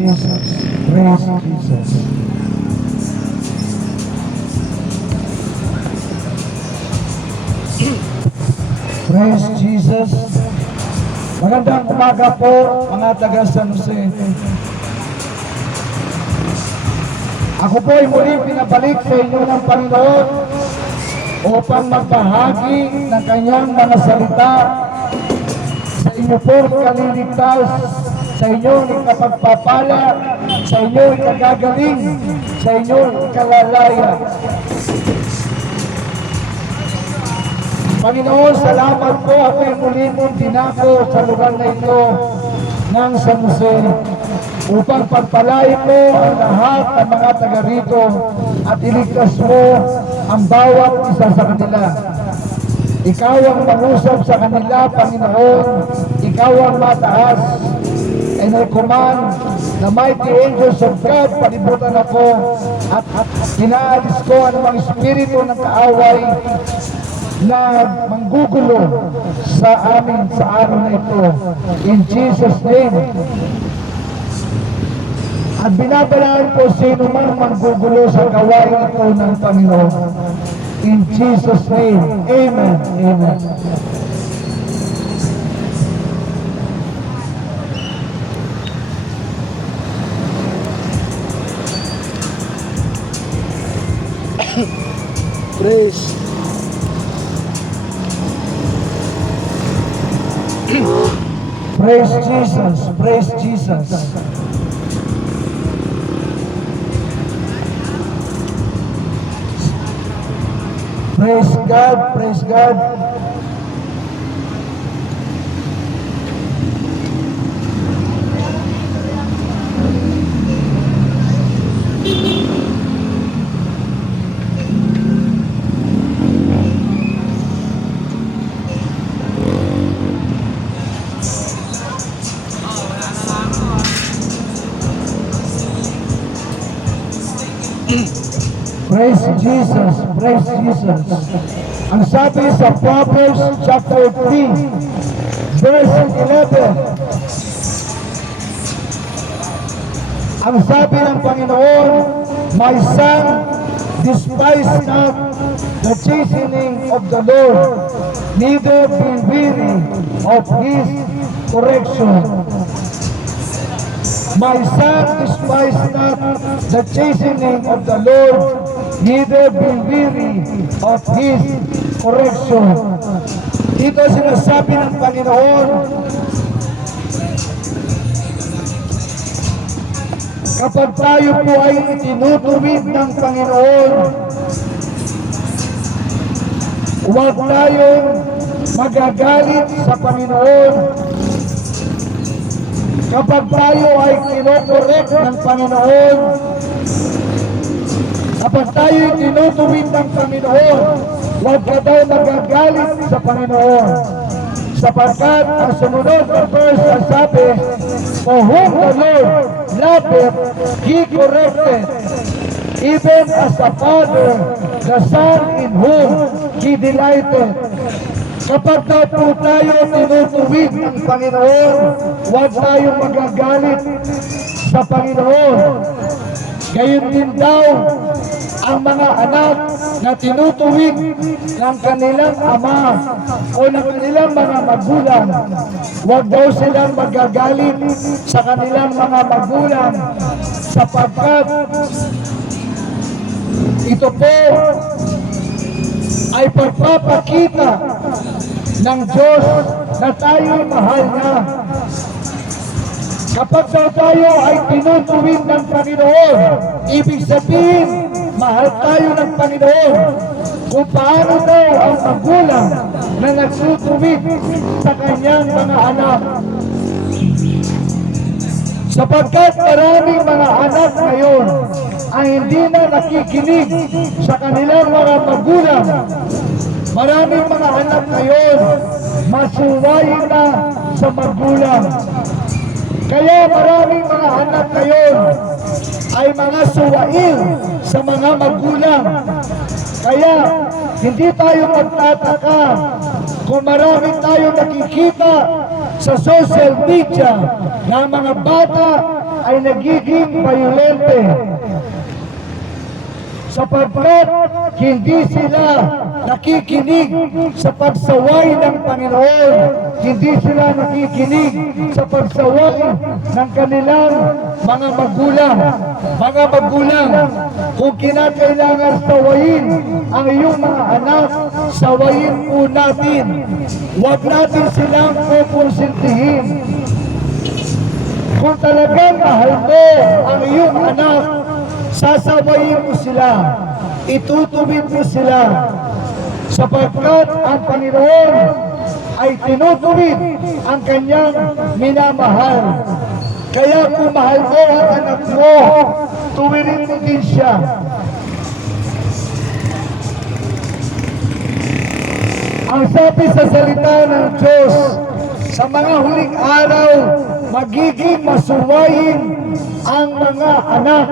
Jesus. Praise Jesus. Praise Jesus. Magandang umaga po mga taga San Jose. Ako po ay muli pinabalik sa inyo ng Panginoon upang magbahagi ng kanyang mga salita sa inyo po kaliligtas, sa inyo ikapagpapala, sa inyo ikagagaling, sa inyo ikalalaya. Panginoon, salamat po ako ay muli mong dinako sa lugar na ito ng San Jose upang pagpalain mo ang lahat ng mga taga rito at iligtas mo ang bawat isa sa kanila. Ikaw ang mangusap sa kanila, Panginoon. Ikaw ang mataas. And I command the mighty angels of God, palibutan ako at inaalis ko ang mga espiritu ng kaaway na manggugulo sa amin sa araw na ito. In Jesus' name. At binabalaan ko sino man manggugulo sa gawain ito ng Panginoon. In Jesus' name. Amen. Amen. Praise. Praise Jesus. Praise Jesus. Praise God. Praise God. Praise Jesus, praise Jesus. Ang sabi sa Proverbs chapter 3, verse 11. Ang sabi ng Panginoon, my son, despise not the chastening of the Lord, neither be weary of his correction. My son, despise not the chastening of the Lord, neither be weary of his correction. Ito sinasabi ng Panginoon, kapag tayo po ay tinutuwid ng Panginoon, huwag tayong magagalit sa Panginoon. Kapag tayo ay kinokorek ng Panginoon, kapag tayo ay tinutuwid ng Panginoon, huwag ka daw magagalit sa Panginoon. Sapagkat ang sumunod na verse ang sabi, for whom the Lord loveth, He corrected, even as a father, the son in whom He delighted. Kapag daw po tayo tinutuwid ng Panginoon, huwag tayong magagalit sa Panginoon. Gayon din daw ang mga anak na tinutuwid ng kanilang ama o ng kanilang mga magulang. Huwag daw silang magagalit sa kanilang mga magulang sapagkat ito po ay pagpapakita ng Diyos na tayo mahal niya. Kapag tayo ay tinutuwid ng Panginoon, ibig sabihin, mahal tayo ng Panginoon. Kung paano daw ang magulang na nagtutuwid sa kanyang mga anak. Sapagkat maraming mga anak ngayon ang hindi na nakikinig sa kanilang mga magulang. Maraming mga anak ngayon masuwayin na sa magulang. Kaya maraming mga anak ngayon ay mga suwain sa mga magulang. Kaya hindi tayo magtataka kung marami tayo nakikita sa social media na mga bata ay nagiging violente. Sapagkat hindi sila nakikinig sa pagsaway ng Panginoon, hindi sila nakikinig sa pagsaway ng kanilang mga magulang. Mga magulang, kung kinakailangan sawayin ang iyong mga anak, sawayin po natin. Huwag natin silang kukonsintihin. Kung talagang mahal mo ang iyong anak, sasawayin mo sila, itutuwid mo sila, sapagkat ang Panginoon ay tinutuwid ang kanyang minamahal. Kaya kung mahal mo ang anak mo, tuwirin mo din siya. Ang sabi sa salita ng Diyos, sa mga huling araw, magiging masuwayin ang mga anak.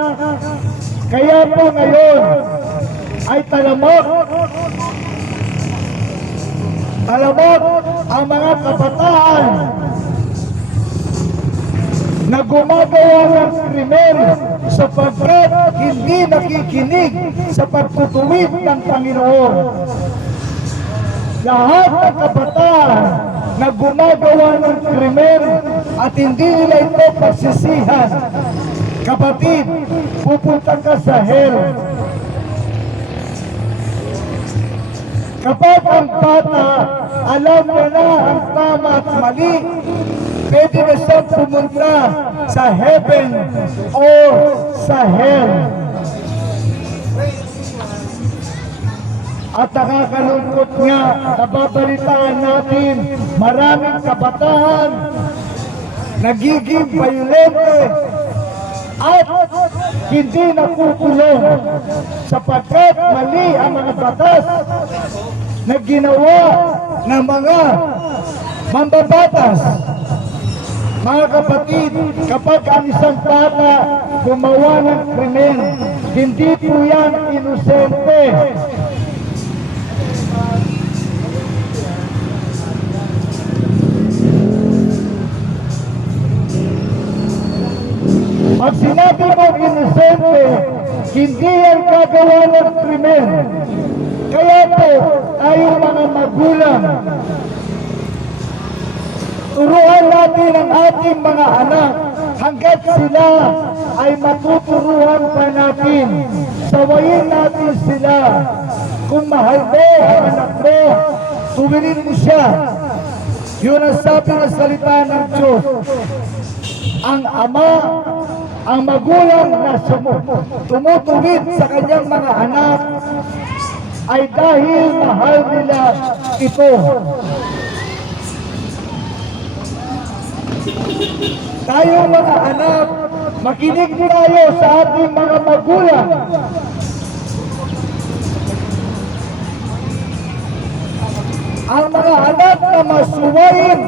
Kaya po ngayon ay talamok ang mga kabataan na gumagawa ng krimen sapagkat hindi nakikinig sa pagtutuwid ng Panginoon. Lahat ng kabataan na gumagawa ng krimen at hindi nila ito pagsisihan, kapatid, pupunta ka sa hell. Kapag ang bata alam mo na ang tama at mali, pwede na siyang pumunta sa heaven o sa hell. At nakakalungkot nga, nababalitaan natin, maraming kabataan nagiging violente at hindi nakukulong sapagkat mali ang mga batas na ginawa ng mga mambabatas. Mga kapatid, kapag ang isang bata gumawa ng krimen, hindi po yan inosente. Pag sinabi mong inosente, hindi yan gagawa ng krimen. Kaya po, tayong mga magulang, turuan natin ang ating mga anak hanggat sila ay matuturuan pa natin. Sawayin natin sila. Kung mahal mo ang anak mo, tuwinin mo siya. Yun ang sabi ng salita ng Diyos. Ang ama, ang magulang na tumutuwid sa kanyang mga anak ay dahil mahal nila ito. Tayo mga anak, makinig tayo sa ating mga magulang. Ang mga anak na masuwain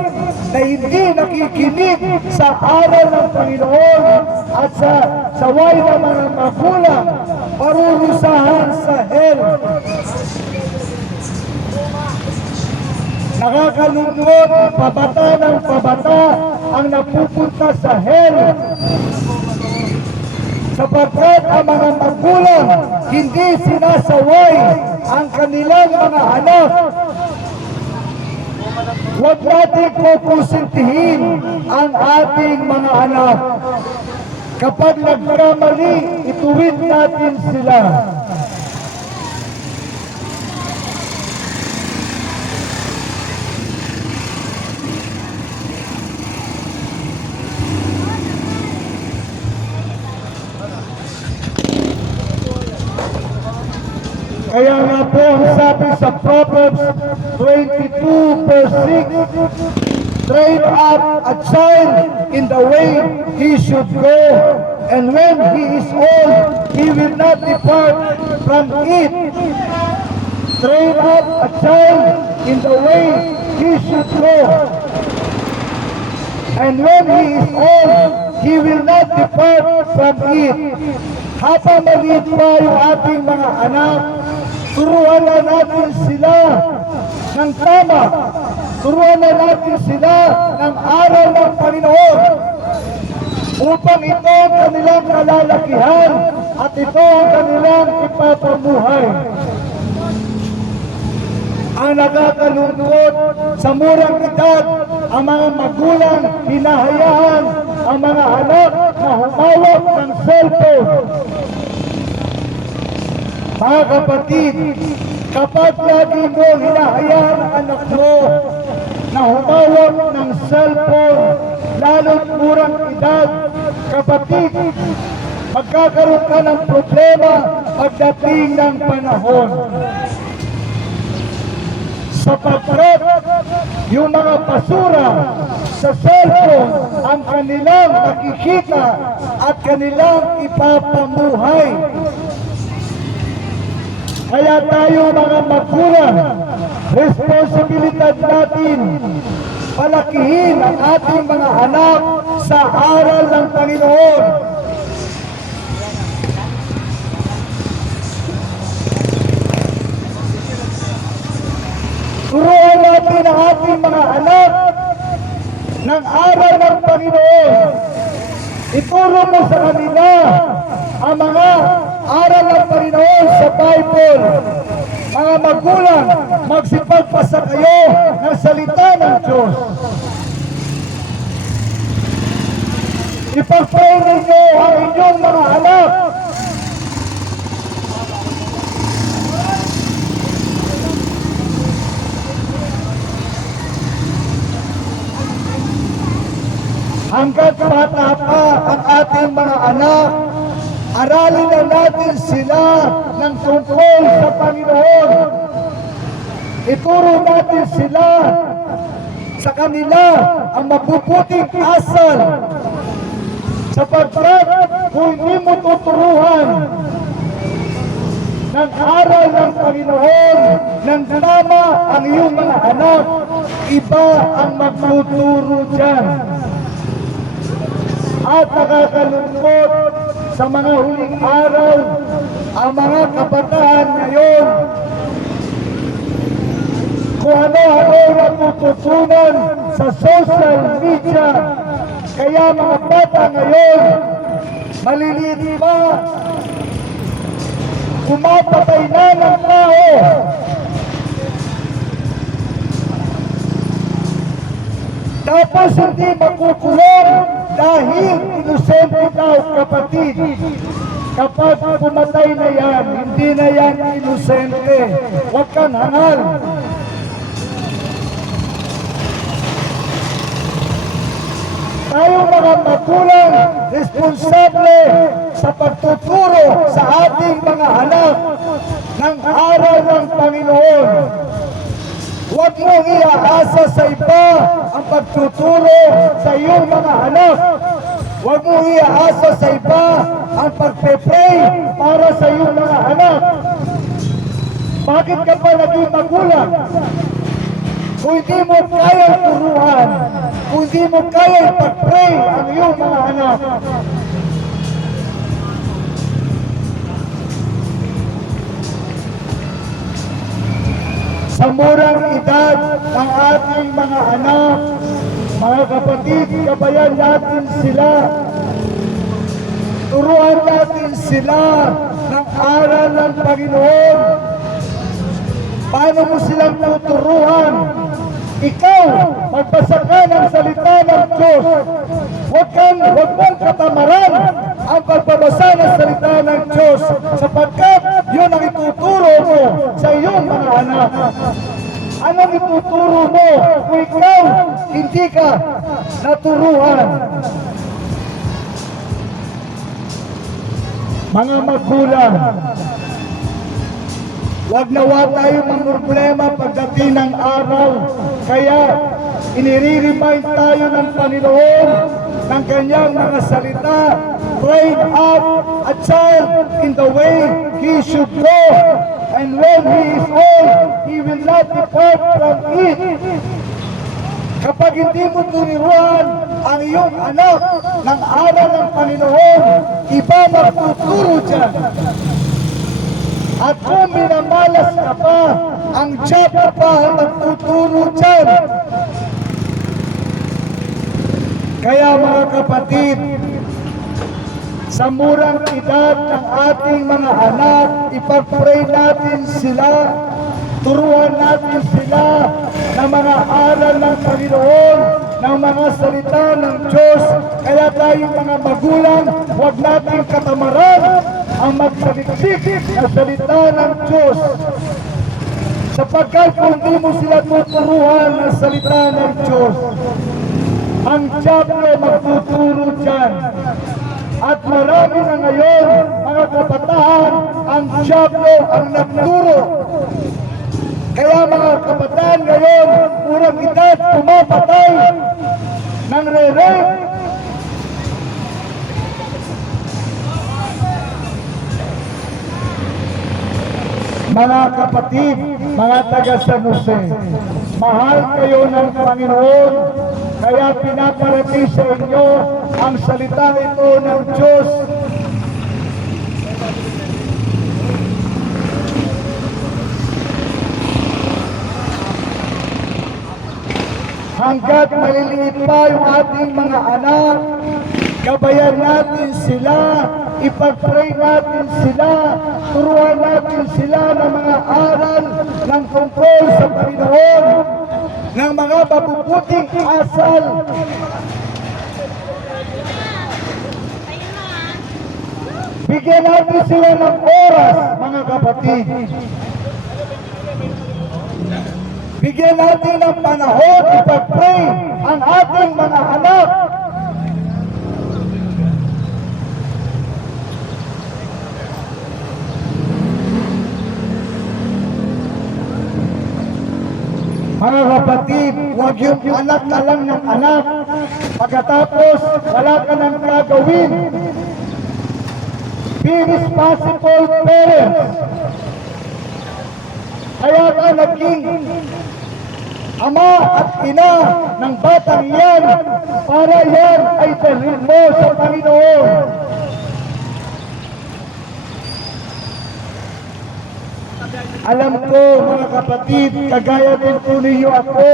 na hindi nakikinig sa aral ng Panginoon at sa saway ng mga magulang, parurusahan sa hell. Nakakalungkot, pabata ng pabata ang napupunta sa hell. Sapagkat ang mga magulang hindi sinasaway ang kanilang mga anak. Huwag natin kukonsintihin ang ating mga anak. Kapag nagkamali, ituwid natin sila. Kaya nga po ang sabi sa Proverbs 22 verse 6, train up a child in the way he should go, and when he is old, he will not depart from it. Train up a child in the way he should go, and when he is old, he will not depart from it. Habang maliit pa yung ating mga anak, turuan na natin sila ng tama. Turuan na natin sila ng aral ng Panginoon. upang ito ang kanilang kalalakihan at ito ang kanilang ipapamuhay. Ang nakakalungkot sa murang edad, ang mga magulang hinahayaan ang mga anak na humawak ng cellphone. Mga kapatid, kapag lagi mo hinahayaan ang anak mo na humawak ng cellphone, lalo't murang edad, kapatid, magkakaroon ka ng problema pagdating ng panahon. Sapagkat yung mga basura sa cellphone ang kanilang nakikita at kanilang ipapamuhay. Kaya tayo mga magulang, responsibilidad natin palakihin ang ating mga anak sa aral ng Panginoon. Turuan natin ang ating mga anak ng aral ng Panginoon. Ituro mo sa kanila ang mga aral ng Panginoon sa Bible. Mga magulang, magsipagpasa kayo ng salita ng Diyos. Ipag-pray ninyo ang inyong mga anak. Hanggat bata pa ang ating mga anak, aralin na natin sila ng tungkol sa Panginoon. Ituro natin sila sa kanila ang mabubuting asal. Sapagkat kung hindi mo tuturuan ng aral ng Panginoon, ng tama ang iyong mga anak, iba ang magtuturo dyan. At nakakalungkot sa mga huling araw, ang mga kabataan ngayon, kung ano-ano natututunan sa social media. Kaya mga bata ngayon, maliliit pa, kumapatay na ng tao. Tapos hindi makukulong dahil inosente daw, kapatid. Kapag pumatay na yan, hindi na yan inosente. Huwag kang hangal. Tayo mga magulang, responsable sa pagtuturo sa ating mga anak ng aral ng Panginoon. Huwag mong iaasa sa iba ang pagtuturo sa iyong mga anak. Huwag mong iaasa sa iba ang pagpe-pray para sa iyong mga anak. Bakit ka pa naging magulang? Kung hindi mo kaya turuan, kung hindi mo kaya pag-pray ang iyong mga anak, sa murang edad ng ating mga anak, mga kapatid, gabayan natin sila. Turuan natin sila ng aral ng Panginoon. Paano mo silang tuturuan? Ikaw, magbasa ka ng salita ng Diyos. Huwag mong katamaran ang pagbabasa ng salita ng Diyos, sapagkat yun ang ituturo mo sa iyong mga anak. Anong ituturo mo kung ikaw hindi ka naturuan? Mga magulang, huwag nawa tayo problema pagdating ng araw. Kaya inire-remind tayo ng Panginoon ng kanyang mga salita. Train up a child in the way he should go, and when he is old, he will not depart from it. Kapag hindi mo turuan ang iyong anak ng aral ng Panginoon, iba magtuturo dyan. At kung minamalas ka pa, ang tiyapa pa ang magtuturo dyan. Kaya mga kapatid, Sa murang edad ng ating mga anak, ipag-pray natin sila, turuan natin sila ng mga aral ng Panginoon, ng mga salita ng Diyos. Kaya tayong mga magulang, huwag natin katamaran ang magsaliksik na salita ng Diyos. Sapagkat kung di mo sila tuturuan ng salita ng Diyos, ang diablo magtuturo dyan. At marami na ngayon, mga kabataan, ang diablo ang nagturo. Kaya mga kabataan ngayon, urang edad, pumapatay ng re-rape. Mga kapatid, mga taga San Jose, mahal kayo ng Panginoon, kaya pinaparating sa inyo ang salita ito ng Diyos. Hanggat maliliit pa yung ating mga anak, gabayan natin sila, ipag-pray natin sila, turuan natin sila ng mga aral ng tungkol sa Panginoon, ng mga mabubuting asal. Bigyan natin sila ng oras, mga kapatid. Bigyan natin ng panahon, ipag-pray ang ating mga anak. Mga kapatid, huwag yung anak ka lang ng anak. Pagkatapos, wala ka nang gagawin. Be responsible parents. Kaya ka naging ama at ina ng batang yan para yan ay dalhin mo sa Panginoon. Alam ko mga kapatid, kagaya din po ninyo ako,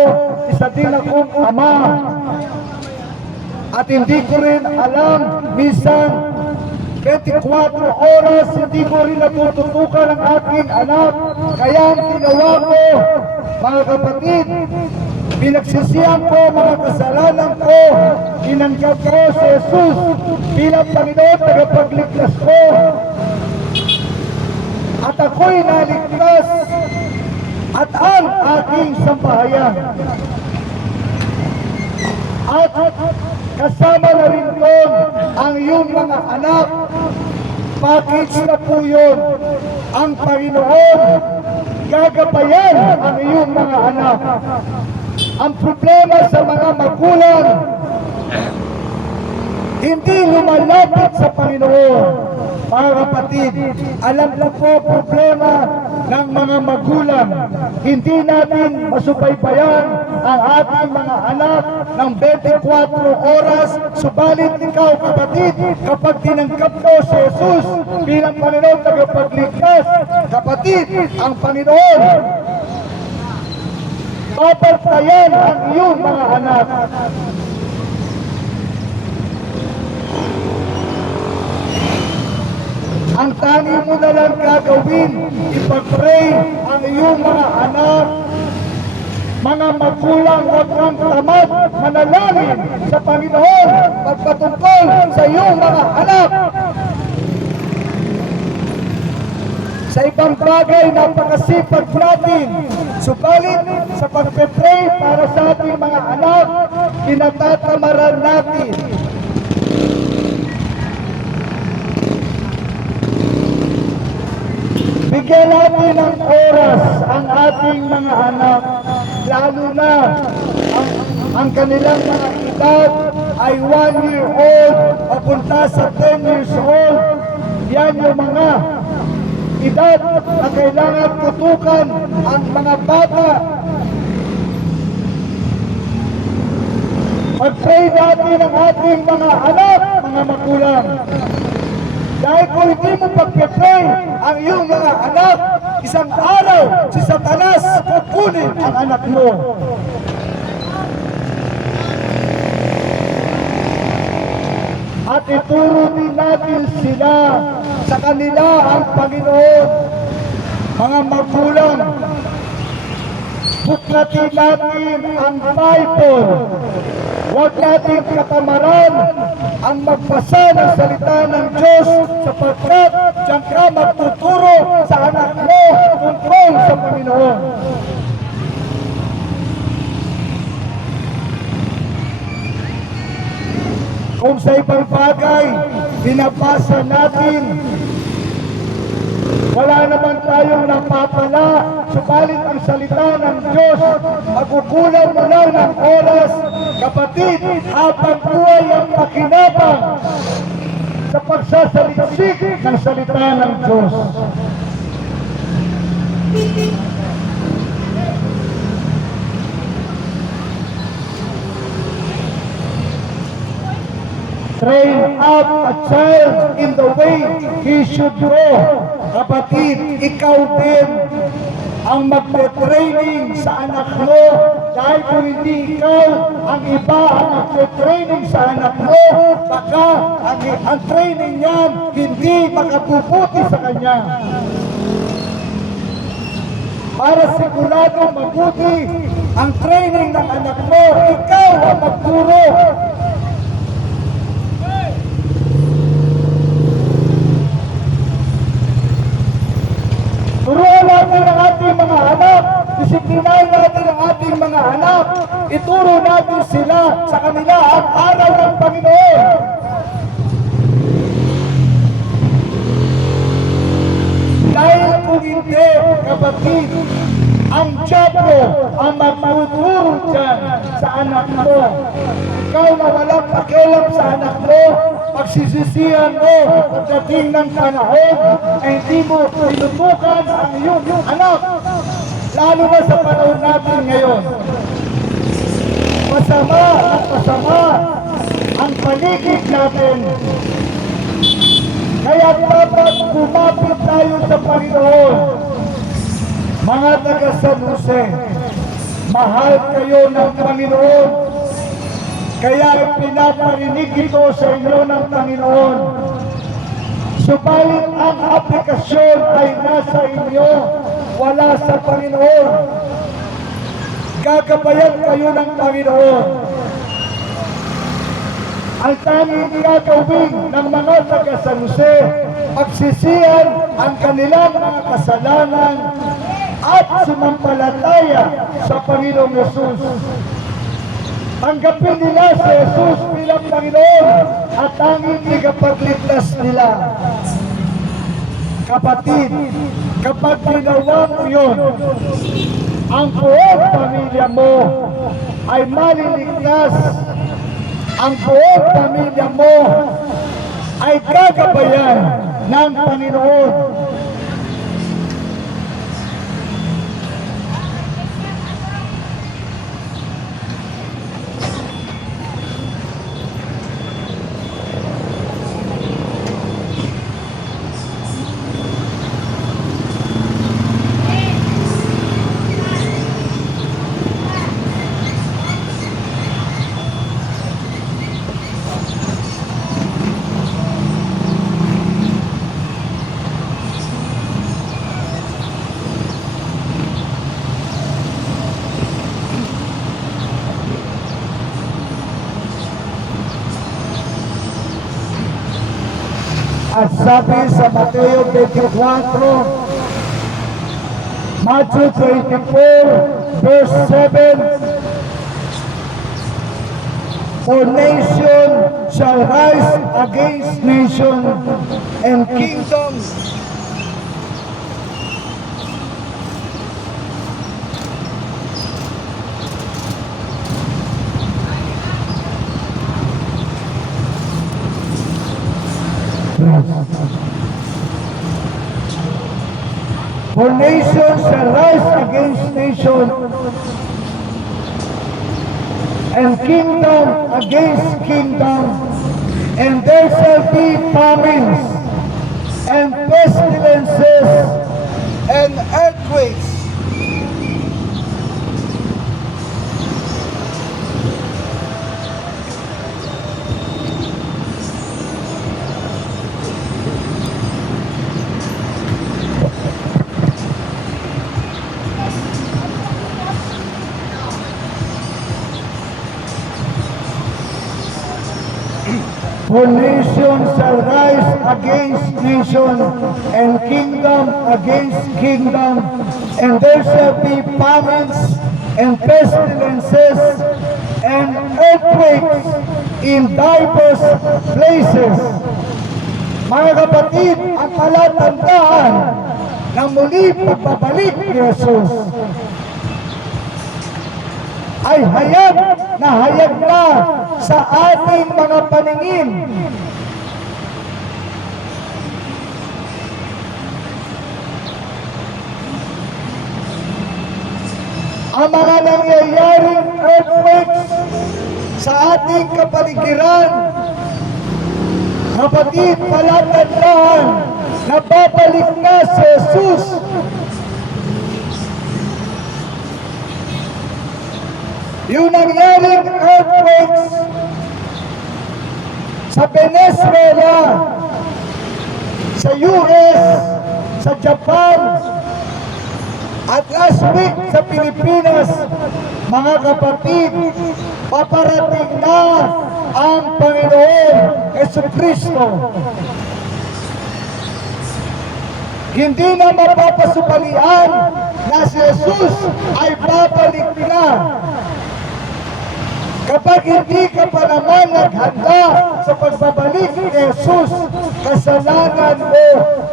isa din akong ama. At hindi ko rin alam, minsan 24 oras, hindi ko rin natututukan ang aking anak. Kaya ang ginawa ko, mga kapatid, pinagsisihan ko mga kasalanan ko, tinanggap ko si Jesus bilang Panginoon, tagapagligtas ko. At ako'y naligtas at ang aking sambahayan. At kasama na rin doon ang iyong mga anak. Package na po yun. Ang Panginoon gagabayan ang iyong mga anak. Ang problema sa mga magulang, hindi lumalapit sa Panginoon. Mga kapatid, alam ko po problema ng mga magulang. Hindi natin masubaybayan ang ating mga anak ng 24 oras. Subalit ikaw kapatid, kapag tinanggap mo si Jesus bilang Panginoon tagapagligtas, kapatid, ang Panginoon papantayan ang iyong mga anak. Ang tanging mo na lang gagawin, ipag-pray ang iyong mga anak. Mga magulang, huwag kang tamad, manalangin sa Panginoon pagpatungkol sa iyong mga anak. Sa ibang bagay, napakasipag natin. Subalit, sa pagpe-pray para sa ating mga anak, pinatatamaran natin. Bigyan natin ng oras ang ating mga anak, lalo na ang kanilang mga edad ay 1 year old papunta sa 10 years old. Yan yung mga edad na kailangan tutukan ang mga bata. Pag-pray natin ang ating mga anak, mga magulang. Dahil kung hindi mo pag-pray ang iyong mga anak, isang araw si Satanas kukunin ang anak mo. at ituro din natin sila sa kanila ang Panginoon. Mga magulang, buklatin natin ang Bible. Huwag natin katamaran ang magbasa ng salita ng Diyos sapagkat diyan ka magtuturo sa anak mo tungkol sa Panginoon. Kung sa ibang bagay, binabasa natin, wala naman tayong napapala, subalit ang salita ng Diyos, magugulang mo lang ng oras, kapatid, habang buhay ang pakinabang sa pagsasaliksik ng salita ng Diyos. Train up a child in the way he should go. Kapatid, ikaw din ang magte-training sa anak mo. Dahil kung hindi ikaw, ang iba ang magte-training sa anak mo, baka ang training niyan hindi makabubuti sa kanya. Para sigurado mabuti ang training ng anak mo, ikaw ang magturo. Turuan natin ang ating mga anak, disiplinahin natin ang ating mga anak, ituro natin sila sa kanila ang aral ng Panginoon. Dahil kung hindi, kapatid, ang Diablo ang magtuturo dyan sa anak mo. Ikaw na walang pakialam sa anak mo, pagsisisihan mo pagdating ng panahon ay hindi mo tinutukan ang iyong anak. Lalo na sa panahon natin ngayon. Masama at masama ang paligid natin. Kaya dapat kumapit tayo sa Panginoon. Mga taga San Jose, mahal kayo ng Panginoon. Kaya pinaparinig ito sa inyo ng Panginoon. Subalit ang aplikasyon ay nasa inyo, wala sa Panginoon. Gagabayan kayo ng Panginoon. Ang tanging gagawin ng mga taga San Jose, pagsisihan ang kanilang mga kasalanan at sumampalataya sa Panginoong Yesus. Tanggapin nila si Jesus bilang Panginoon at tanging ikapagligtas nila. Kapatid, kapag ginawa mo yun, ang buong pamilya mo ay maliligtas. Ang buong pamilya mo ay gagabayan ng Panginoon. At sabi sa Mateo 24, Matthew 24, verse 7, for nation shall rise against nation, and kingdoms for nation shall rise against nation, and kingdom against kingdom, and there shall be famines, and pestilences, and earthquakes. For nation shall rise against nation, and kingdom against kingdom, and there shall be famines and pestilences and earthquakes in diverse places. Mga kapatid, ang palatandaan ng muli pagbabalik ni Jesus ay hayag na sa ating mga paningin. Ang mga nangyayaring earthquakes sa ating kapaligiran, kapatid, palatandaan na babalik na si Jesus. Yung nangyaring earthquakes sa Venezuela, sa US, sa Japan, at last week sa Pilipinas, mga kapatid, paparating na ang Panginoon Jesucristo. Hindi na mapapasupalian na si Jesus ay babalik na. Kapag hindi ka pa naman naghanda sa pagbabalik ni Jesus, kasalanan mo,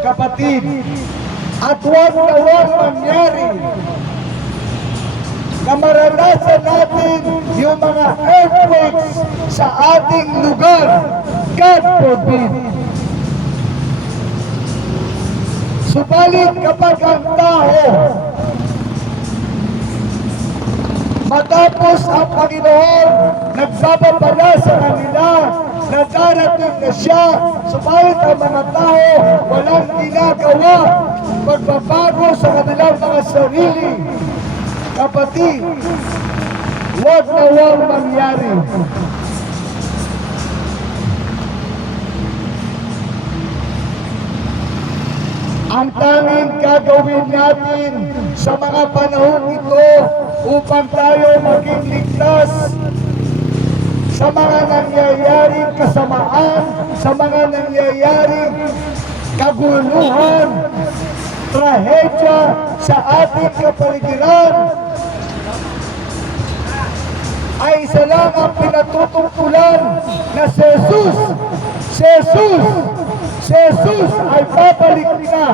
kapatid. At huwag na huwag mangyari na maranasan natin yung mga earthquakes sa ating lugar. God forbid. Subalit kapag ang tao matapos ang Panginoon nagbababala sa kanila na darating na siya, subalit ang mga tao walang ginagawa pagbabago sa kanilang mga sarili, kapatid, huwag na huwag mangyari. Ang tanging gagawin natin sa mga panahon ito upang tayo maging ligtas sa mga nangyayaring kasamaan, sa mga nangyayaring kaguluhan, trahedya sa ating kapaligiran, ay isa lang ang pinatutungkulan na si Jesus. Si Jesus ay babalik na.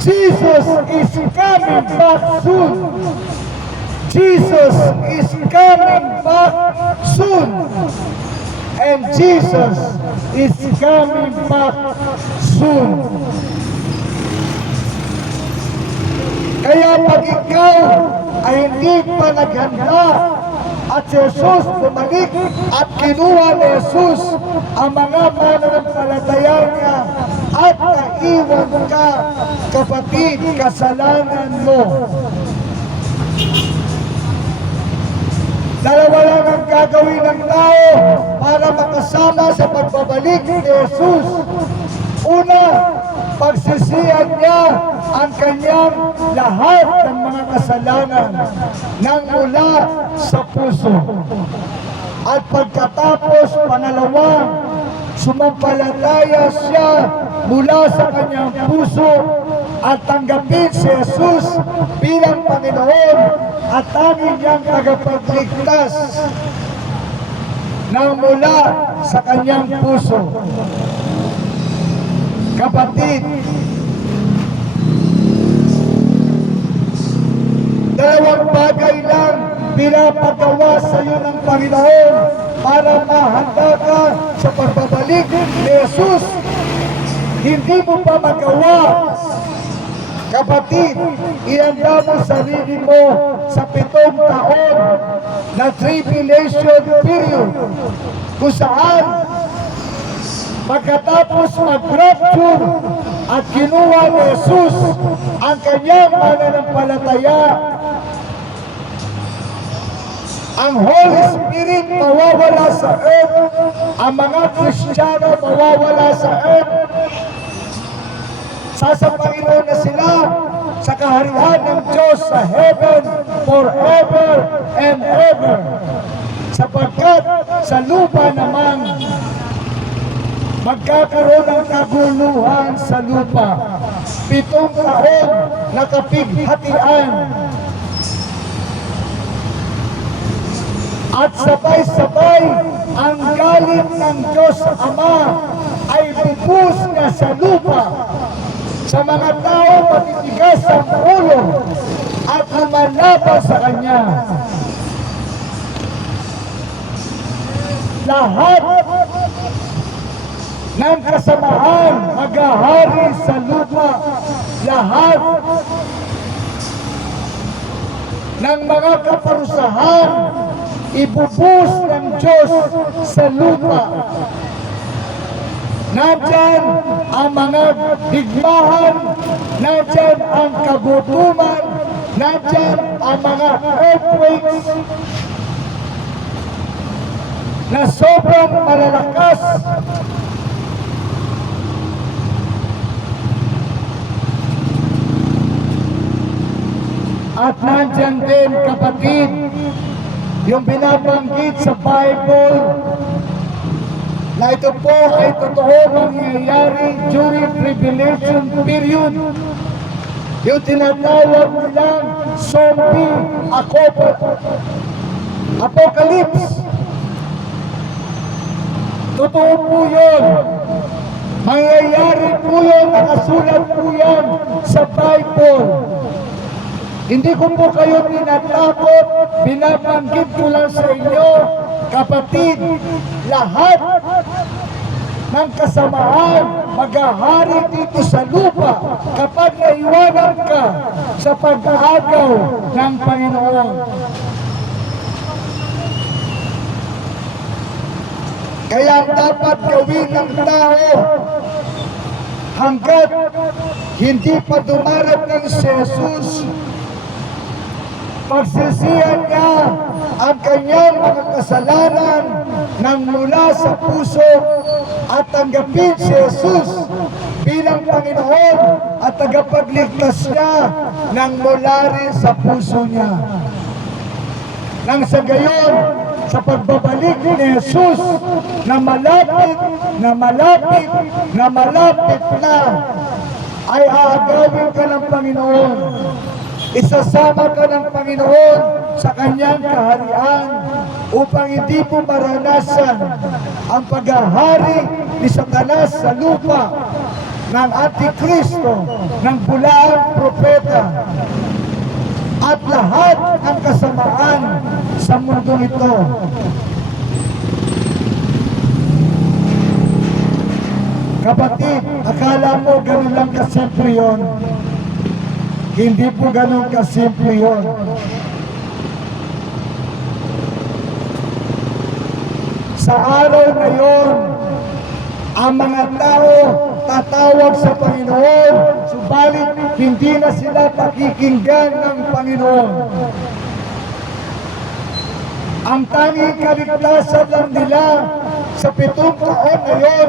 Jesus is coming back soon. Jesus is coming back soon. And Jesus is coming back soon. Kaya pag ikaw ay hindi pa naghanda at si Jesus bumalik at kinuha ni Jesus ang mga mananampalataya niya at naiwan ka, kapatid, kasalanan mo. Dalawa lang ang gagawin ng tao para makasama sa pagbabalik ni Jesus. Una, pagsisihan niya ang kanyang lahat ng mga kasalanan nang mula sa puso. At pagkatapos, pangalawa, sumampalataya siya mula sa kanyang puso at tanggapin si Jesus bilang Panginoon at tanging niyang tagapagligtas na mula sa kanyang puso. Kapatid, dalawang bagay lang pinapagawa sa iyo ng Panginoon para mahanda ka sa pagbabalik ni Jesus. Hindi mo pa magawa, kapatid, ihanda mo sarili mo sa 7 taon na tribulation period kung saan pagkatapos mag-rapture at kinuha ni Jesus ang kanyang mananampalataya, ang Holy Spirit mawawala sa earth, ang mga Kristiyano mawawala sa earth, sasapain na sila sa kaharian ng Diyos sa heaven forever and ever. sapagkat sa lupa naman magkakaroon ng kaguluhan sa lupa. 7 taon na kapighatian at sabay-sabay ang galit ng Diyos Ama ay bubus na sa lupa sa mga tao matitigas ang ulo at lumalaban sa Kanya. Lahat ng kasamaan maghahari sa lupa, lahat ng mga kaparusahan ibubus ng Diyos sa lupa. Nandyan ang mga digmahan, nandyan ang kagutuman, nandyan ang mga earthquakes na sobrang malalakas. At nandyan din, kapatid, yung binabanggit sa Bible na ito po ay totoo mangyayari during tribulation period. Yung tinatawag nilang zombie apocalypse. Totoo po yun. Mangyayari po yun, nakasulat po yan sa Bible. Hindi ko po kayo tinatakot, binabanggit ko lang sa inyo, kapatid, lahat ng kasamaan maghahari dito sa lupa kapag naiwanan ka sa pag-agaw ng Panginoon. Kaya dapat gawin ng tao hanggat hindi pa dumarating si Jesus, pagsisihan niya ang kanyang mga kasalanan nang mula sa puso at tanggapin si Jesus bilang Panginoon at tagapagligtas niya nang mula rin sa puso niya. Nang sa gayon, sa pagbabalik ni Jesus na malapit na ay aagawin ka ng Panginoon. Isasama ka ng Panginoon sa kanyang kaharian upang hindi mo maranasan ang paghahari ni Satanas sa lupa ng Antikristo, ng bulaang propeta at lahat ng kasamaan sa mundo ito. Kapatid, akala mo ganun lang kasimple yun? Hindi po ganun kasimple yun. Sa araw na yun, ang mga tao tatawag sa Panginoon, subalit hindi na sila pakikinggan ng Panginoon. Ang tanging kaligtasan lang nila sa 7 taon na yun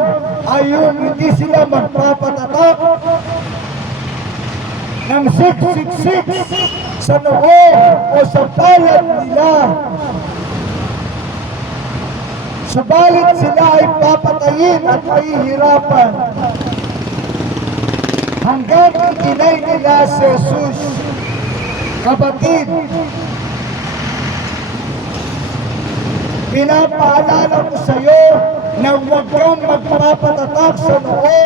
ay yung hindi sila magpapatatak ng 666 sa noo o sa palad nila. Subalit sila ay papatayin at mahihirapan hanggang itinay nila si Jesus. Kapatid, pinapaalala ko sa iyo na huwag kang magpapatatak sa noo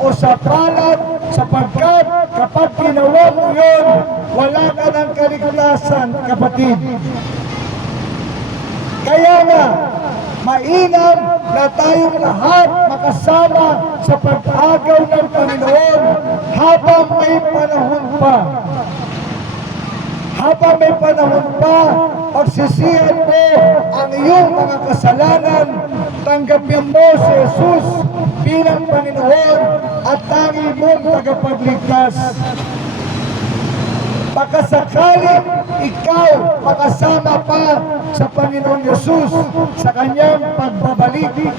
o sa palad sapagkat kapag ginawa mo yun, wala ka ng kaligtasan, kapatid. Kaya nga, mainam na tayong lahat makasama sa pag-agaw ng Panginoon habang may panahon pa. Habang may panahon pa, pagsisihan mo ang iyong mga kasalanan, tanggapin mo si Jesus bilang Panginoon at tangi mong tagapagligtas. Baka sakaling ikaw makasama pa sa Panginoon Jesus sa kanyang pagbabalik.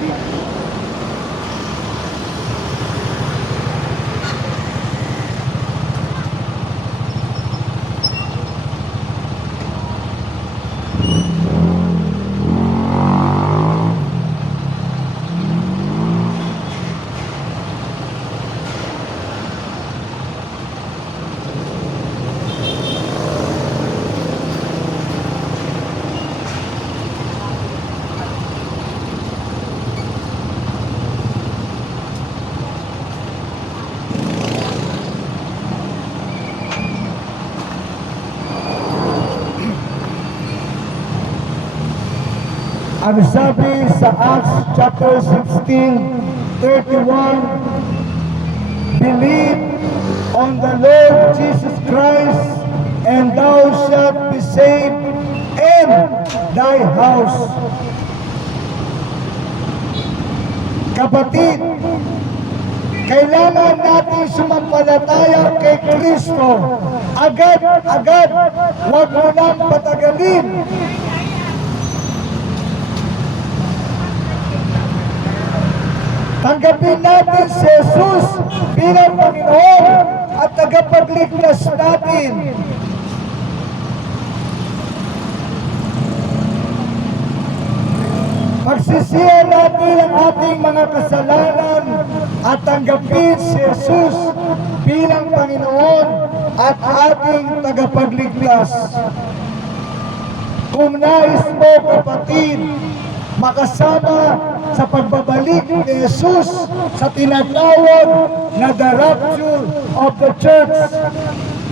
Ang sabi sa Acts chapter 16:31, believe on the Lord Jesus Christ, and thou shalt be saved and thy house. Kapatid, kailangan natin sumampalataya kay Kristo. Agad-agad, huwag mo nang patagalin. Tanggapin natin si Jesus bilang Panginoon at tagapagligtas natin. Pagsisihan natin ang ating mga kasalanan at tanggapin si Jesus bilang Panginoon at ating tagapagligtas. Kung nais mo, kapatid, makasama sa pagbabalik ni Jesus sa tinatawag na the rapture of the church.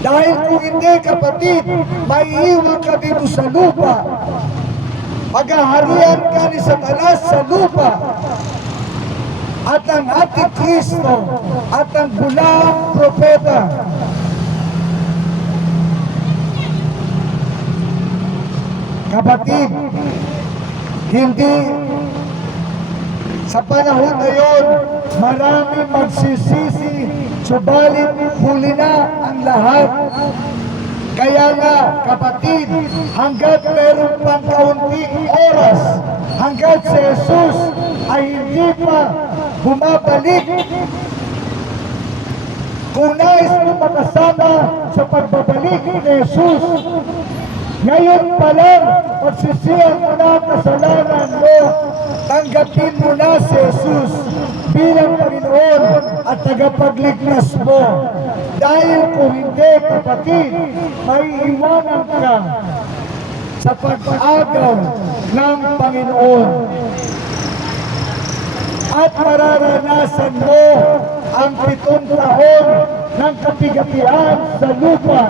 Dahil kung hindi, kapatid, maiiwan ka dito sa lupa. Paghaharian ka ni Satanas sa lupa. At ang Antikristo at ang bulang propeta. Kapatid, hindi sa panahon ngayon, maraming magsisisi, subalit huli na ang lahat. Kaya nga, kapatid, hanggat meron pang kaunting oras, hanggat si Jesus ay hindi pa bumabalik, kung nais mo makasama sa pagbabalik ni Jesus, ngayon pa lang, pagsisihan mo na ang kasalanan mo, tanggapin mo na si Jesus bilang Panginoon at tagapagligtas mo. Dahil kung hindi, kapatid, may iwanan ka sa pag-agaw ng Panginoon. At mararanasan mo ang 7 taon ng kapighatian sa lupa.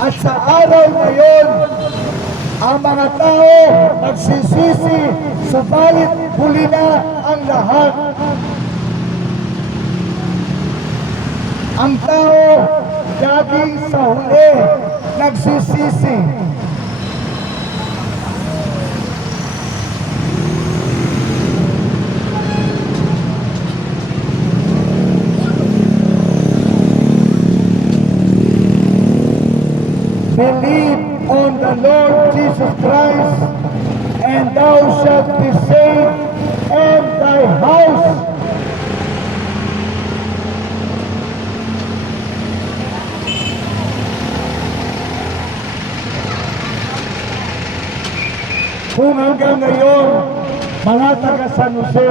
At sa araw na yun, ang mga tao magsisisi, subalit huli na ang lahat. Ang tao laging sa huli nagsisisi. Believe on the Lord Jesus Christ, and thou shalt be saved and thy house. Kung hanggang ngayon, mga taga San Jose,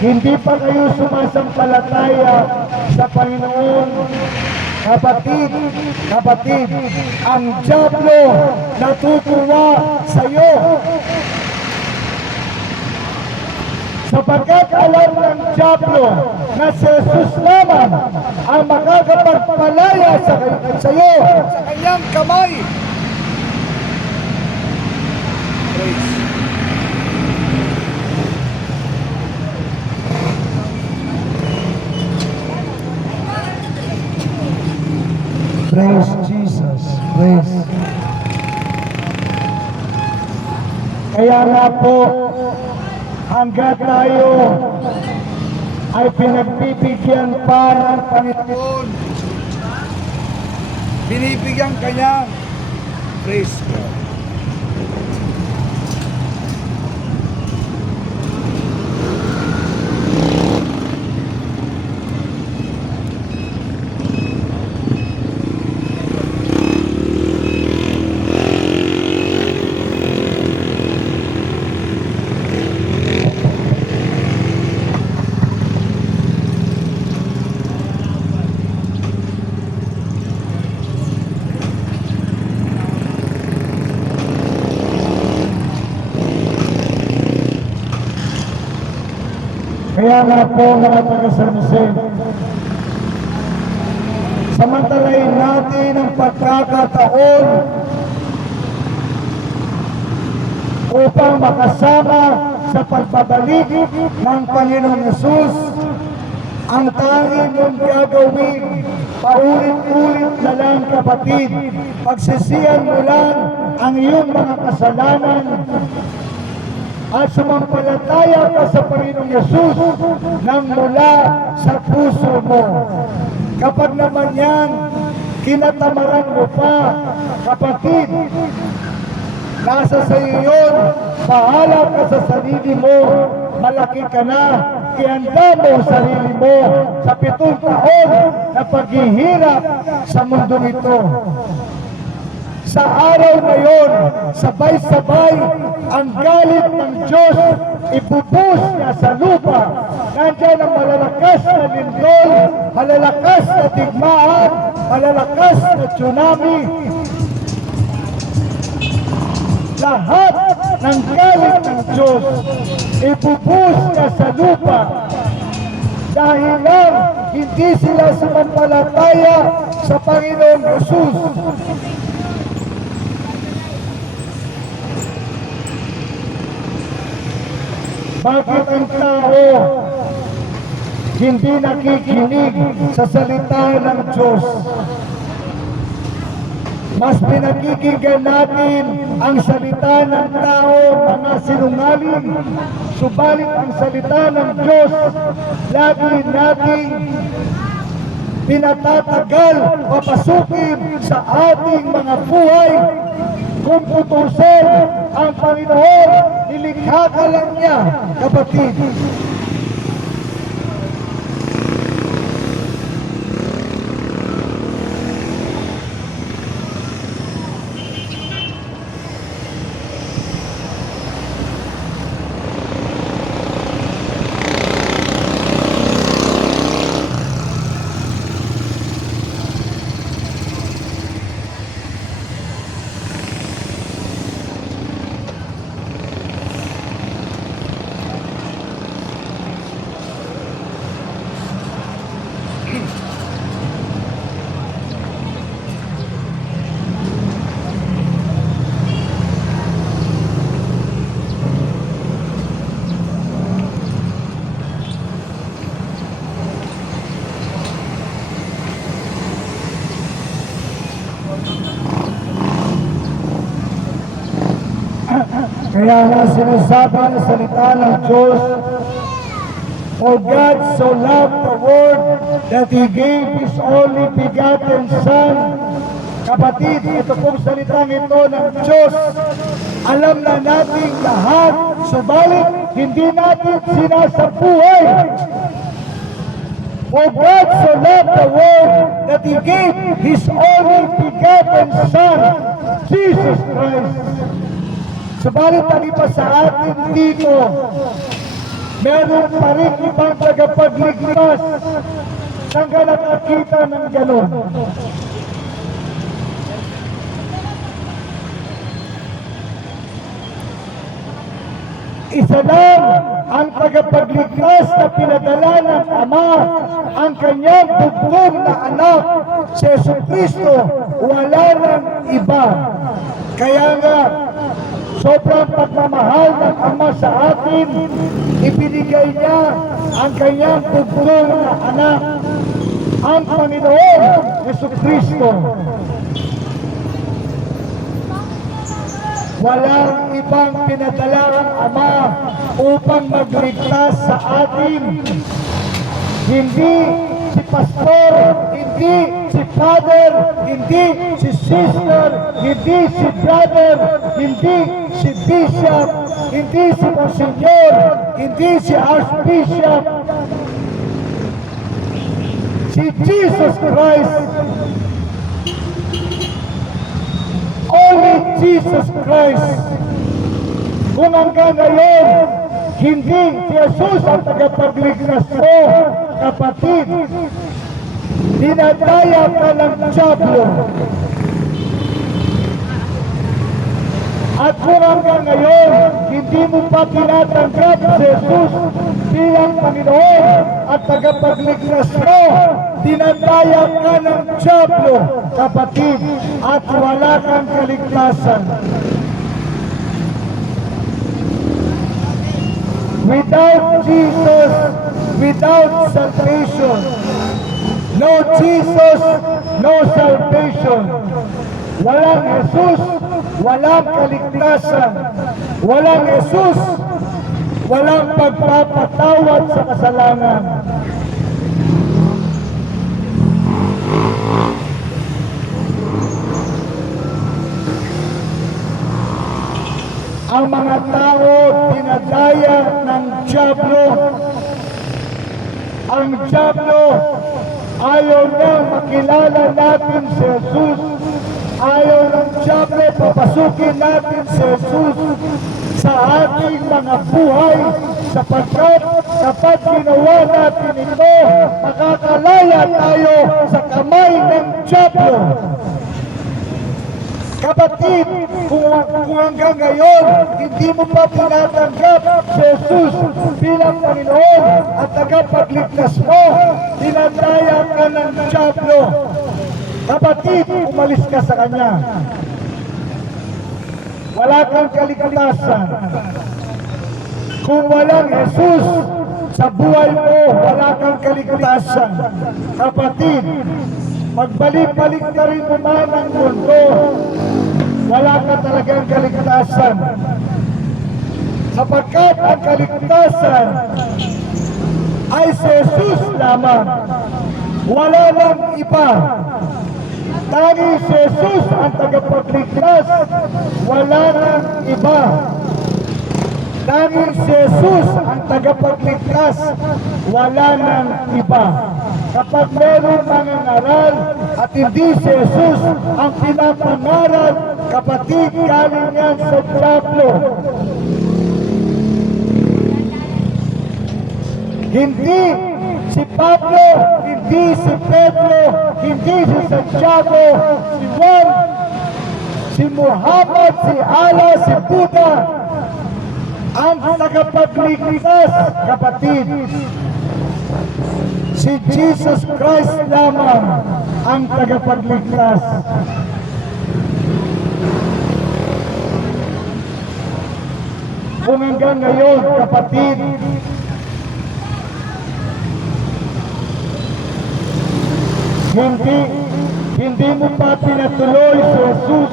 hindi pa kayo sumasampalataya sa Panginoon, kapatid, ang dyablo natutuwa sa iyo. Sapagkat alam ng dyablo na si Jesus lamang ang makakapagpalaya sa iyo, sa kanyang kamay. Praise Jesus, praise. Kaya nga po, hanggat tayo ay pinagbibigyan pa ng Panginoon, binibigyan kanya, praise God. Kaya nga po mga taga San Jose, samantalahin natin ang pagkakataon upang makasama sa pagbabalik ng Panginoong Hesus. Ang tanging mong gagawin, paulit-ulit na lang kapatid, pagsisihan mo lang ang iyong mga kasalanan at sumampalataya ka sa Panginoong Hesus nang mula sa puso mo. Kapag naman yan, kinatamaran mo pa, kapatid, nasa sa iyo yun, bahala ka sa sarili mo, malaki ka na, ihanda mo sarili mo sa 7 taon na paghihirap sa mundong ito. Sa araw na yon, sabay-sabay ang galit ng Diyos, ibubus niya sa lupa. Nandiyan ang malalakas na lindol, malalakas na digmaan, malalakas na tsunami. Lahat ng galit ng Diyos, ibubus niya sa lupa. Dahil lang hindi sila sumampalataya sa Panginoong Hesus. Bakit ang tao hindi nakikinig sa salita ng Diyos? Mas pinakikinggan natin ang salita ng tao, mga sinungaling. Subalit ang salita ng Diyos, lagi nating pinatatagal papasukin sa ating mga buhay. Kung tutusin ang Panginoon, nilikha ka lang niya, kapatid. Kaya nga sinasabi ng salita ng Diyos, For God so loved the world that He gave His only begotten Son. Kapatid, ito pong salitang ito ng Diyos, alam na natin lahat, subalit hindi natin sinasabuhay. For God so loved the world that He gave His only begotten Son, Jesus Christ. Subalit ang iba sa atin dito, meron pa rin ibang tagapagligtas. Saan ka nakakita ng gano'n? Isa lang ang tagapagligtas na pinadala ng Ama, ang kanyang bugtong na anak, si Jesucristo, wala nang iba. Kaya nga, sobrang pagmamahal ng Ama sa atin, ibinigay niya ang kanyang bugtong na anak, ang Panginoon Jesucristo. Walang ibang pinadala ang Ama upang magligtas sa atin. Hindi si pastor, hindi si father, hindi si sister, hindi si brother, hindi si bishop, hindi si monsignor, hindi si archbishop. Si Jesus Christ. Only Jesus Christ. Kung hanggang ngayon, hindi si Jesus ang tagapagligtas mo, kapatid, dinadaya ka ng dyablo. At kung hanggang ngayon, hindi mo pa tinatanggap si Jesus bilang Panginoon at tagapagligtas mo, dinadaya ka ng dyablo, kapatid, at wala kang kaligtasan. Without Jesus, without salvation. No Jesus, no salvation. Walang Jesus, walang kaligtasan. Walang Jesus, walang pagpapatawad sa kasalanan. Ang mga tao dinadaya ng dyablo. Ang dyablo ayaw na makilala natin si Jesus. Ayaw ng dyablo papasukin natin si Jesus sa ating mga buhay, sapagkat kapag ginawa natin ito, makakalaya tayo sa kamay ng dyablo. Kapatid, kung hanggang ngayon hindi mo pa tinatanggap si Jesus bilang Panginoon at tagapagligtas mo, dinadaya ka ng dyablo. Kapatid, umalis ka sa Kanya. Wala kang kaligtasan. Kung walang Jesus sa buhay mo, wala kang kaligtasan. Kapatid, magbalik-balik ka rin naman ng mundo, wala ka talagang kaligtasan. Sapagkat ang kaligtasan ay si Jesus lamang. Wala lang iba. Tanging si Jesus ang tagapagligtas. Wala nang iba. Tanging si Jesus ang tagapagligtas. Wala nang iba. Kapag meron mga ngaral at hindi si Jesus ang pinapangaral, kapatid, galing yan sa dyablo. Hindi si Pablo, hindi si Pedro, hindi si Santiago, si Juan, si Muhammad, si Allah, si Buddha ang tagapagligtas, kapatid. Si Jesus Christ lamang ang tagapagligtas. Kung hanggang ngayon, kapatid, hindi mo pa pinatuloy si Jesus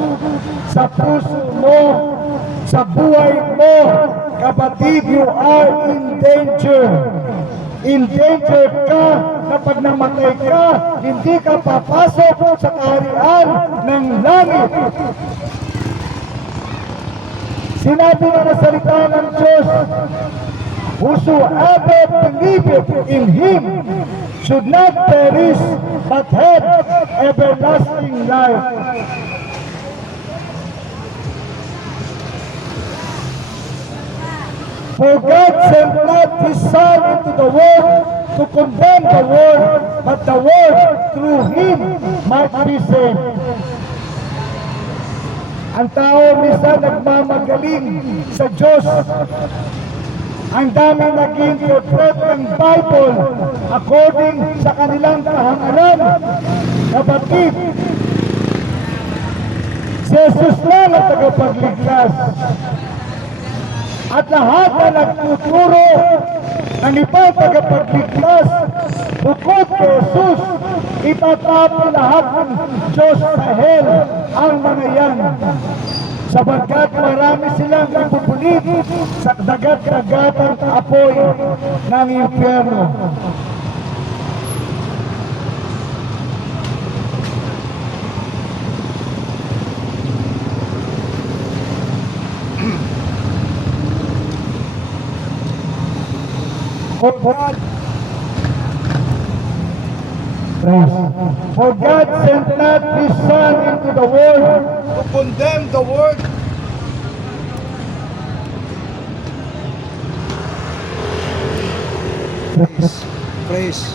sa puso mo, sa buhay mo, kapatid, you are in danger. In danger ka kapag namatay ka, hindi ka papasok sa kaharian ng langit. Sinabi na salita ng Diyos, whosoever believeth in Him should not perish but have everlasting life. For God sent not His Son into the world to condemn the world, but the world through Him might be saved. Ang tao minsan nagmamagaling sa Diyos. Ang dami nag-interpret ng Bible according sa kanilang kahangalan. Kapatid, si Jesus lang ang tagapagligtas. At lahat na nagtuturo ng ibang tagapagligtas, bukod kay Jesus, itatapon lahat ng Diyos sa hell ang mga yan. Sapagkat marami silang ipupulit sa dagat-dagatang apoy ng impyerno. For God sent not His Son into the world to condemn the world, praise.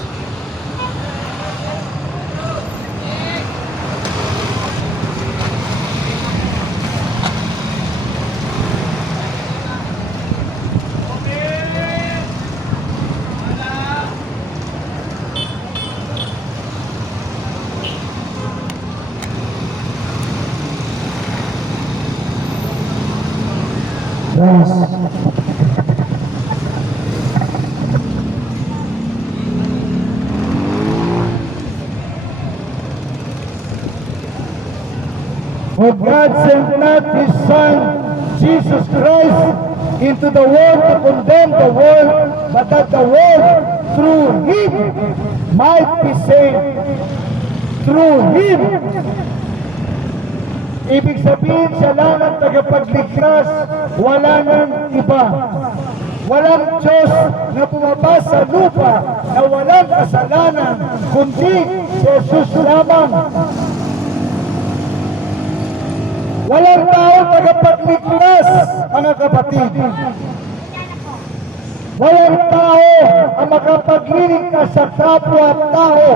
For God sent not His Son, Jesus Christ, into the world to condemn the world, but that the world through Him might be saved. Through Him. Ibig sabihin, siya lang ang tagapagligtas, wala nang iba. Walang Diyos na bumaba sa lupa na walang kasalanan, kundi si Jesus lamang. Walang tao tagapagligtas, mga kapatid. Walang tao ang makapagliligtas sa kapwa-tao,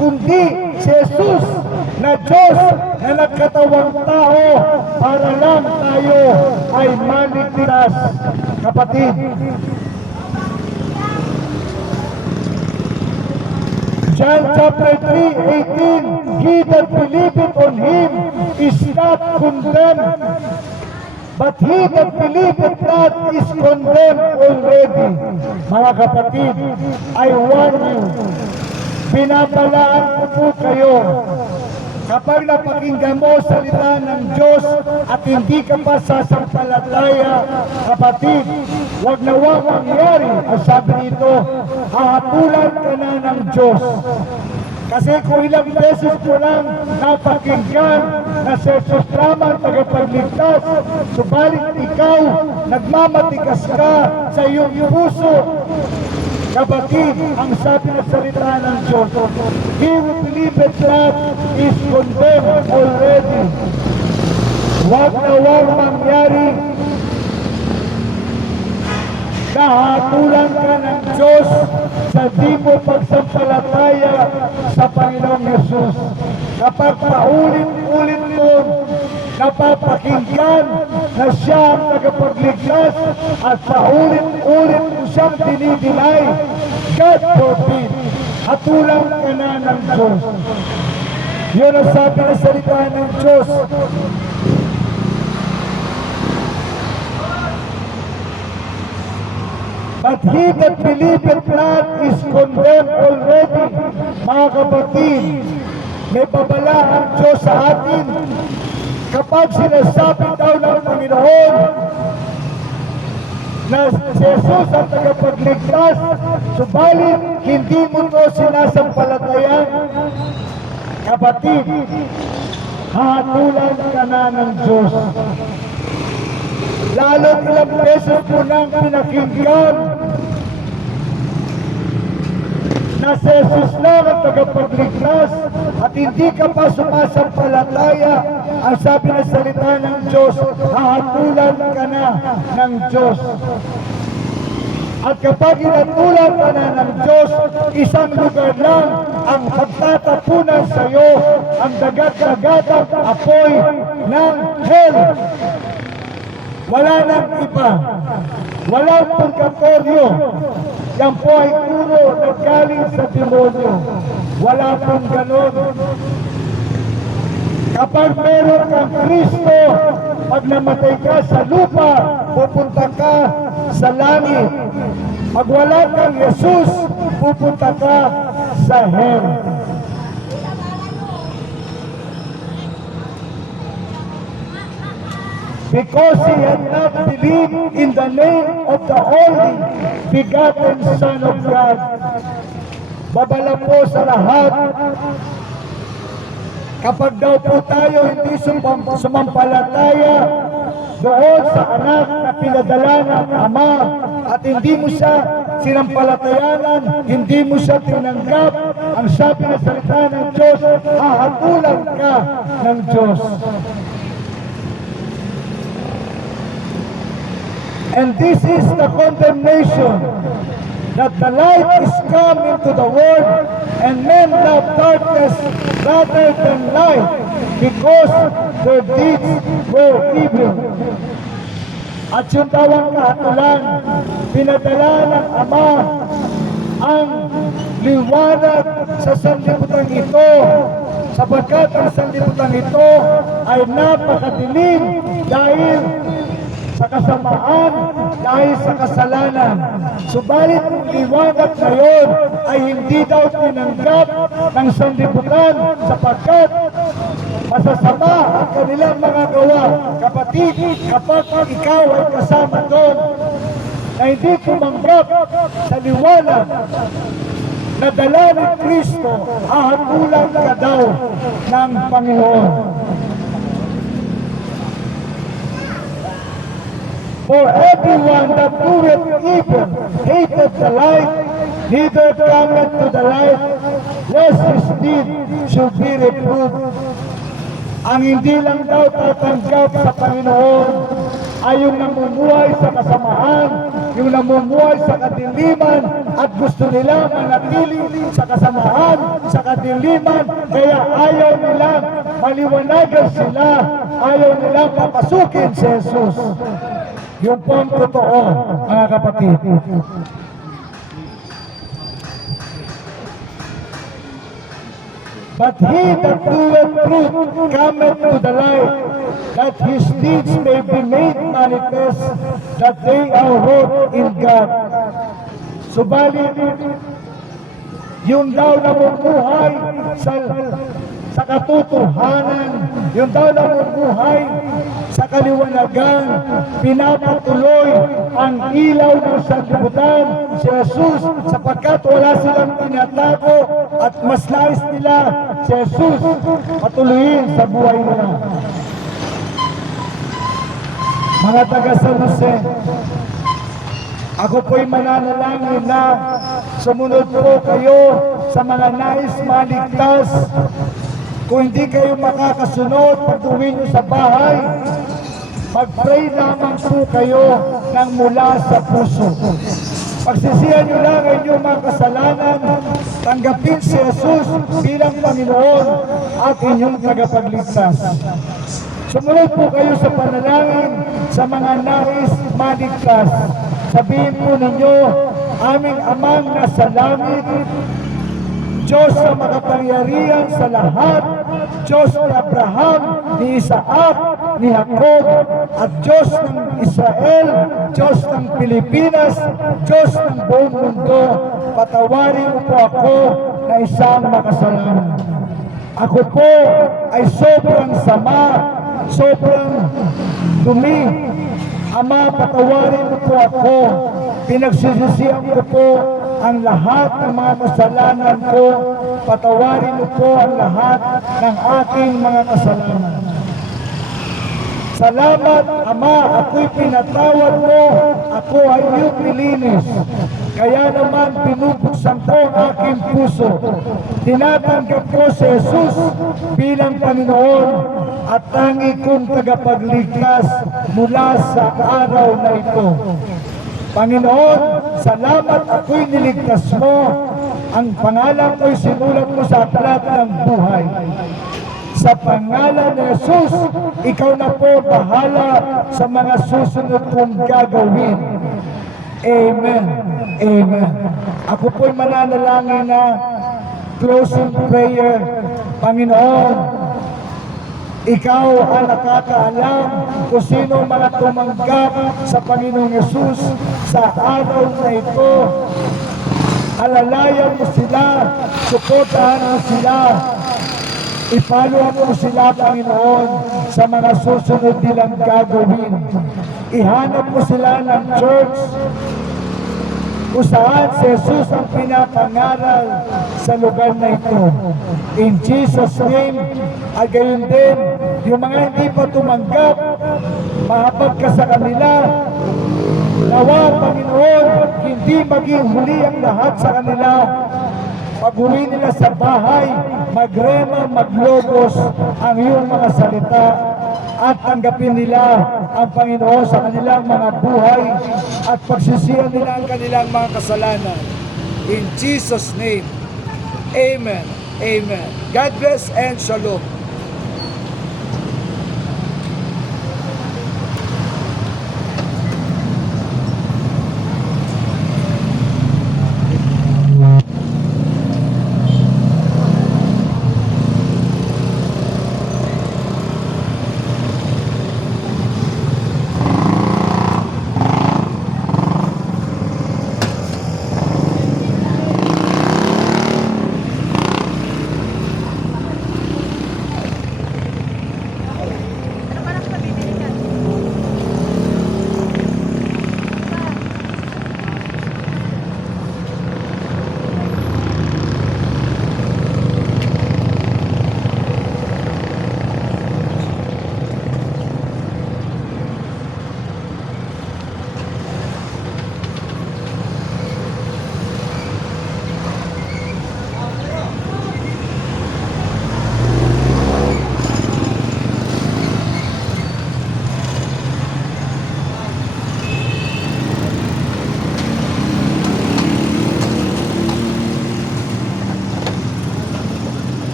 kundi si Jesus na Diyos na nagkatawang tao para lang tayo ay maligtas, kapatid. John chapter 3:18, he that believeth on Him is not condemned, but he that believeth not is condemned already. Mga kapatid, I warn you, binabalaan ko po kayo, kapag napakinggan mo salita ng Diyos at hindi ka pa sasampalataya, kapatid, wag na wag mangyari. Ang sabi nito, hahatulan ka na ng Diyos. Kasi kung ilang beses mo lang napakinggan na si Jesus lamang tagapagligtas, subalit ikaw nagmamatigas ka sa iyong puso, kapatid, ang sabi na salita ng Diyos, he who believeth not is condemned already. Wag na wag mangyari kahatulan ka ng Diyos sa di mo pagsampalataya sa Panginoong Yesus. Kapag paulit-ulit mo napapakinggan na siya ang tagapagligtas at paulit-ulit mo siyang dinidinay, God forbid, hatulan ka na ng Diyos. Yun ang sabi na salita ng Diyos. But he that believeth not is condemned already. Mga kapatid, may babala ang Diyos sa atin. Kapag sinasabi daw ng Panginoon na si Jesus ang tagapagligtas, subalit hindi mo ito sinasampalatayan, kapatid, hahatulan ka na ng Diyos. Lalo ilang beses mo nang pinakinggan na si Jesus lang ang tagapagligtas at hindi ka pa sumasampalataya, ang sabi ng salita ng Diyos, hahatulan ka na ng Diyos. At kapag hinatulan ka na ng Diyos, isang lugar lang ang pagtatapunan sa iyo, ang dagat-dagatang apoy ng hell. Wala nang iba. Walang purgatorio. Yan po ay puro naggaling sa demonyo. Wala pong ganon. Kapag meron kang Kristo, pag namatay ka sa lupa, pupunta ka sa langit. Pag wala kang Jesus, pupunta ka sa hell. Because he had not believed in the name of the only begotten Son of God. Babala po sa lahat, kapag daw po tayo hindi sumampalataya doon sa anak na pinadala ng Ama at hindi mo siya sinampalatayanan, hindi mo siya tinanggap, ang sabi na salita ng Diyos, hahatulan ka ng Diyos. And this is the condemnation, that the light is come into the world, and men love darkness rather than light, because their deeds were evil. At yung tawang kahatulan, pinadala ng Ama ang liwanag sa sanlibutan ito, sapagkat ang sanlibutan ito ay napakadilim dahil sa kasamaan, dahil sa kasalanan. Subalit ang liwanag na yun ay hindi daw tinanggap ng sanlibutan sapagkat masasama ang kanilang mga gawa. Kapatid, kapag ikaw ay kasama doon na hindi tumanggap sa liwanag na dala ni Kristo, hahatulan ka daw ng Panginoon. For everyone that doeth evil hateth the light, neither cometh to the light, lest his deed should be reproved. Ang hindi lang daw tatanggap sa Panginoon ay yung namumuhay sa kasamaan, yung namumuhay sa kadiliman, at gusto nila manatili sa kasamaan, sa kadiliman, kaya ayaw nila maliwanagan sila, ayaw nila papasukin si Jesus. Yung po ang totoo, mga kapatid. But he that doeth truth cometh to the light, that his deeds may be made manifest, that they are wrought in God. Subalit, yung daw namumuhay sa katotohanan, yung daw namumuhay sa kaliwanagan, pinapatuloy ang ilaw ng sanlibutan si Jesus, sapagkat wala silang tinatago at mas nais nila si Jesus patuloyin sa buhay nila. Mga taga San Jose, ako po'y mananalangin na sumunod po kayo sa mga nais maligtas. Kung hindi kayo makakasunod, pag-uwi nyo sa bahay, mag-pray lamang po kayo ng mula sa puso. Pagsisihan nyo lang ang inyong mga kasalanan, tanggapin si Jesus bilang Panginoon at inyong tagapagligtas. Sumunod po kayo sa panalangin sa mga nais maligtas. Sabihin po ninyo, aming Amang nasa langit, Diyos na makapangyarihan sa lahat, Diyos ni Abraham, ni Isaac, ni Jacob, at Diyos ng Israel, Diyos ng Pilipinas, Diyos ng buong mundo, patawarin mo po ako na isang makasalanan. Ako po ay sobrang sama, sobrang dumi. Ama, patawarin mo po ako. Pinagsisisihan ko po ang lahat ng mga kasalanan ko. Patawarin mo po ang lahat ng aking mga kasalanan. Salamat, Ama, ako'y pinatawad mo. Ako ay iyong nilinis. Kaya naman binubuksan ko ang aking puso. Tinatanggap ko si Jesus bilang Panginoon at tangi kong tagapagligtas mula sa araw na ito. Panginoon, salamat ako'y niligtas mo. Ang pangalan ko'y sinulat mo sa aklat ng buhay. Sa pangalan ni Jesus, ikaw na po bahala sa mga susunod kong gagawin. Amen. Amen. Ako po'y mananalangin na closing prayer. Panginoon, ikaw ang nakakaalam kung sino mga tumanggap sa Panginoong Yesus sa araw na ito. Alalayan mo sila, suportahan mo sila, ipalo mo sila, Panginoon, sa mga susunod nilang gagawin. Ihanap mo sila ng church kung saan si Jesus ang pinapangaral sa lugar na ito. In Jesus' name, at gayon din, yung mga hindi pa tumanggap, mahabag ka sa kanila. Nawa, Panginoon, hindi maging huli ang lahat sa kanila. Pag-uwi nila sa bahay, magrema, maglogos ang iyong mga salita at tanggapin nila ang Panginoon sa kanilang mga buhay at pagsisihan nila ang kanilang mga kasalanan. In Jesus' name, Amen. Amen. God bless and Shalom.